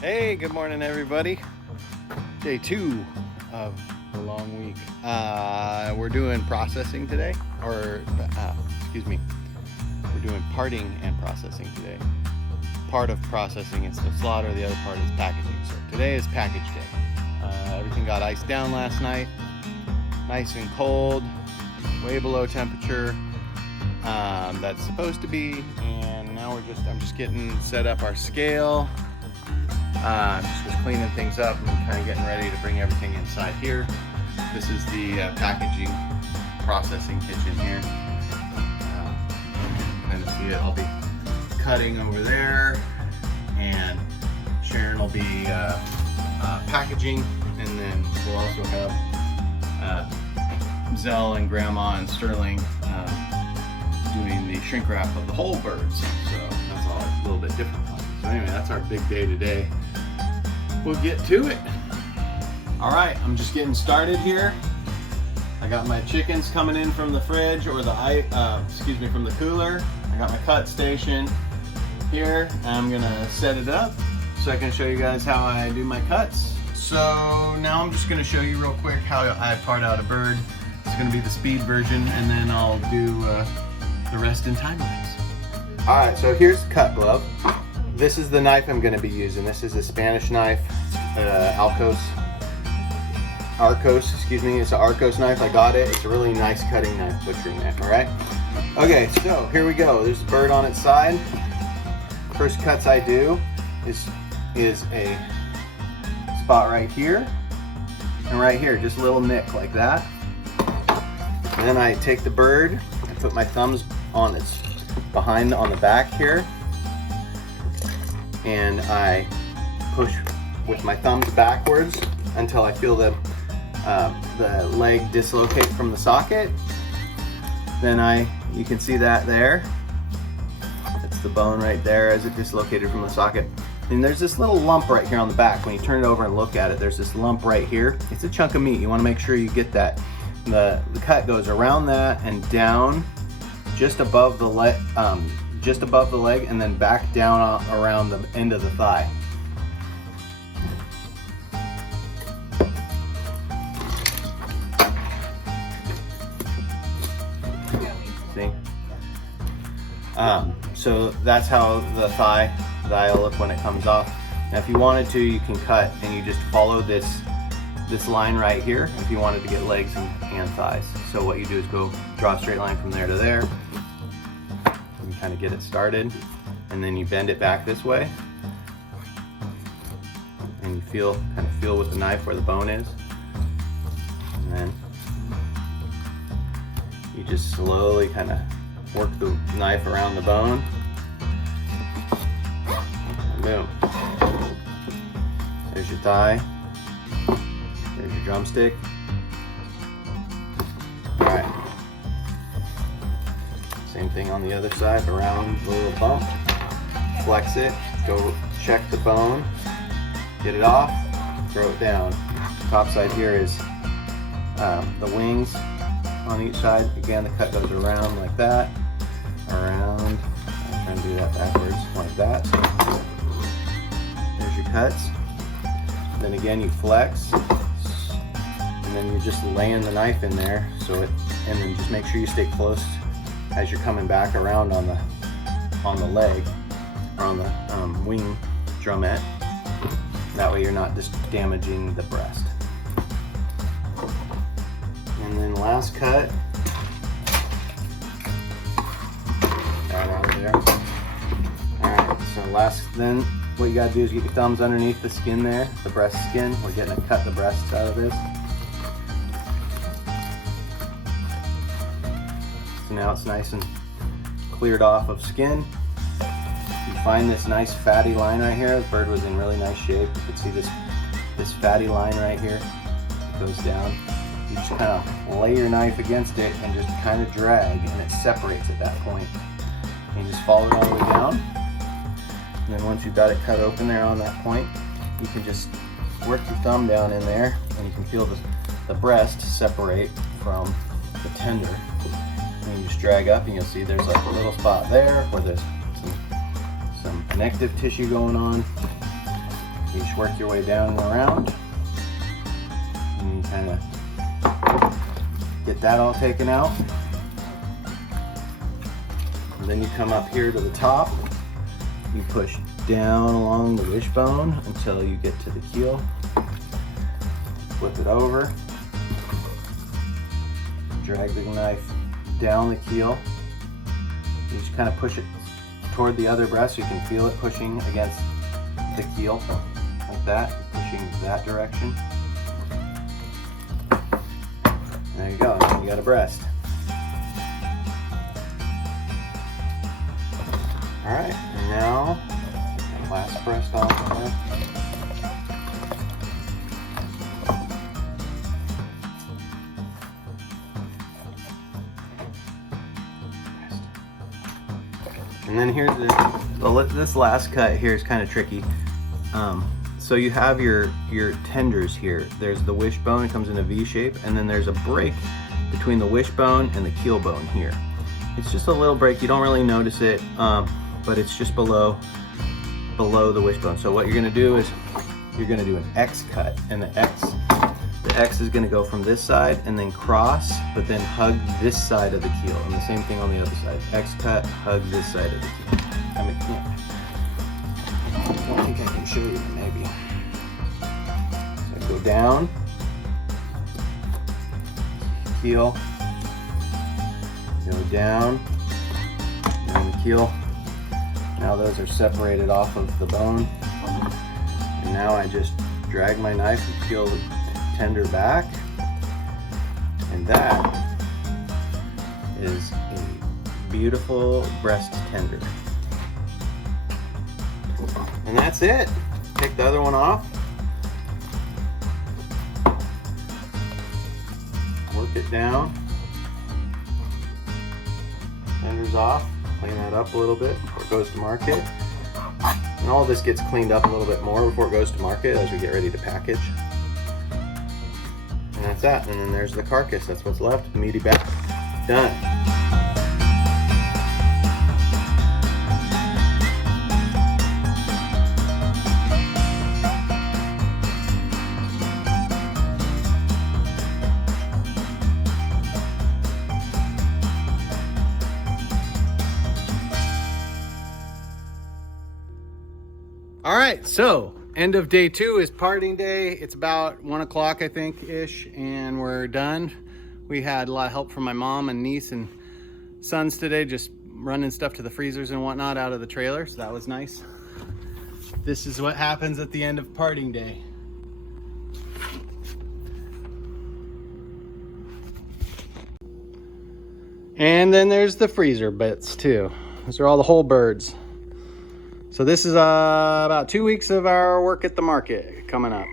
Hey, good morning everybody. Day 2 of the long week. We're doing processing today, or excuse me, we're doing parting and processing today. Part of processing is the slaughter, the other part is packaging. So today is package day. Everything got iced down last night, nice and cold, way below temperature that's supposed to be, and now I'm just getting set up our scale. Just was cleaning things up and kind of getting ready to bring everything inside here. This is the packaging processing kitchen here. Kind of see it. I'll be cutting over there, and Sharon will be packaging, and then we'll also have Zell and Grandma and Sterling doing the shrink wrap of the whole birds. So that's all a little bit different process. So anyway, that's our big day today. We'll get to it. All right, I'm just getting started here. I got my chickens coming in from the fridge, or from the cooler. I got my cut station here. I'm gonna set it up so I can show you guys how I do my cuts. So now I'm just gonna show you real quick how I part out a bird. It's gonna be the speed version, and then I'll do the rest in time lapse. All right, so here's the cut glove. This is the knife I'm going to be using. This is a Spanish knife, Arcos, excuse me. It's an Arcos knife. I got it. It's a really nice cutting knife, butchering knife, all right? Okay, so here we go. There's a bird on its side. First cuts I do is a spot right here and right here, just a little nick like that. And then I take the bird and put my thumbs on its behind on the back here, and I push with my thumbs backwards until I feel the leg dislocate from the socket. Then you can see that there. That's the bone right there as it dislocated from the socket. And there's this little lump right here on the back. When you turn it over and look at it, there's this lump right here. It's a chunk of meat. You want to make sure you get that. The cut goes around that and down just above the leg, and then back down around the end of the thigh. See? So that's how the thigh will look when it comes off. Now if you wanted to, you can cut and you just follow this line right here if you wanted to get legs and thighs. So what you do is draw a straight line from there to there. You kind of get it started, and then you bend it back this way, and you kind of feel with the knife where the bone is, and then you just slowly kind of work the knife around the bone, and boom, there's your thigh, there's your drumstick. All right. Same thing on the other side, around the little bump. Flex it, go check the bone, get it off, throw it down. Top side here is the wings on each side. Again, the cut goes around like that, around. I'm trying to do that backwards, like that. So there's your cuts. Then again, you flex, and then you're just laying the knife in there, and then just make sure you stay close as you're coming back around on the leg, or on the wing drumette. That way you're not just damaging the breast. And then last cut, right over there. Alright, so then what you gotta do is get your thumbs underneath the skin there, the breast skin. We're getting to cut the breasts out of this. So now it's nice and cleared off of skin. You find this nice fatty line right here. The bird was in really nice shape. You can see this fatty line right here. It goes down. You just kind of lay your knife against it and just kind of drag, and it separates at that point. And you just follow it all the way down. And then once you've got it cut open there on that point, you can just work your thumb down in there, and you can feel the breast separate from the tender. And you just drag up, and you'll see there's like a little spot there where there's some connective tissue going on. You just work your way down and around. And you kind of get that all taken out. And then you come up here to the top. You push down along the wishbone until you get to the keel. Flip it over. Drag the knife down the keel. You just kind of push it toward the other breast so you can feel it pushing against the keel like that, pushing that direction. There you go, you got a breast. All right, and now take that last breast off there. And then here's this last cut here is kind of tricky. So you have your tenders here. There's the wishbone, it comes in a V shape, and then there's a break between the wishbone and the keel bone here. It's just a little break, you don't really notice it, but it's just below the wishbone. So what you're gonna do is you're gonna do an X cut, and the X is gonna go from this side and then cross, but then hug this side of the keel, and the same thing on the other side. X cut, hug this side of the keel. I mean, yeah. I don't think I can show you, maybe. So I go down, keel, go down, and the keel. Now those are separated off of the bone. And now I just drag my knife and peel the tender back. And that is a beautiful breast tender. And that's it. Take the other one off. Work it down. Tender's off. Clean that up a little bit before it goes to market. And all this gets cleaned up a little bit more before it goes to market as we get ready to package. And that's that. And then there's the carcass. That's what's left. Meaty back. Done. All right, so end of day 2 is parting day. It's about 1 o'clock, I think, ish, and we're done. We had a lot of help from my mom and niece and sons today, just running stuff to the freezers and whatnot out of the trailer, so that was nice. This is what happens at the end of parting day. And then there's the freezer bits too. Those are all the whole birds. So this is about 2 weeks of our work at the market coming up.